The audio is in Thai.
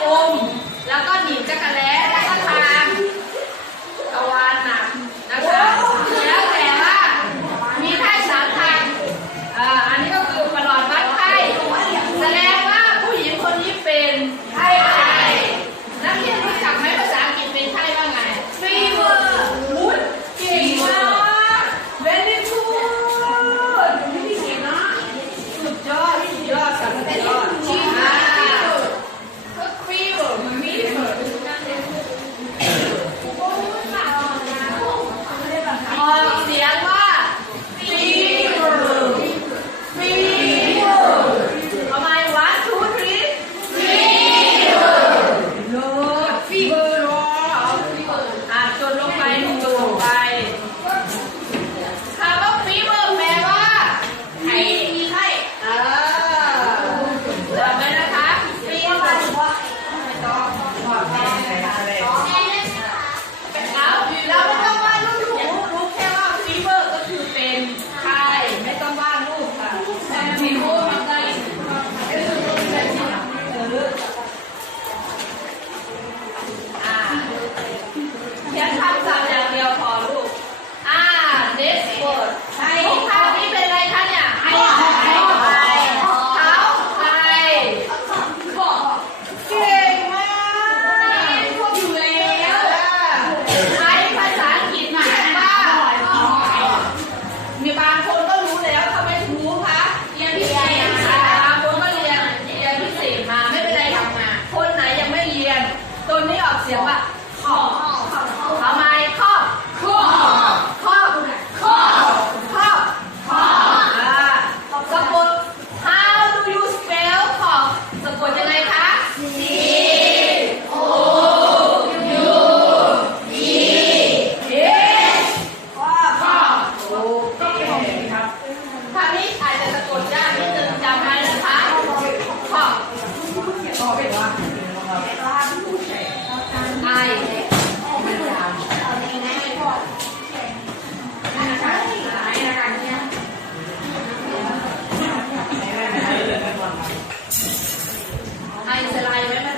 คม แล้วก็หนีจักระแล้ Steve. 行吧。是啦，有没有？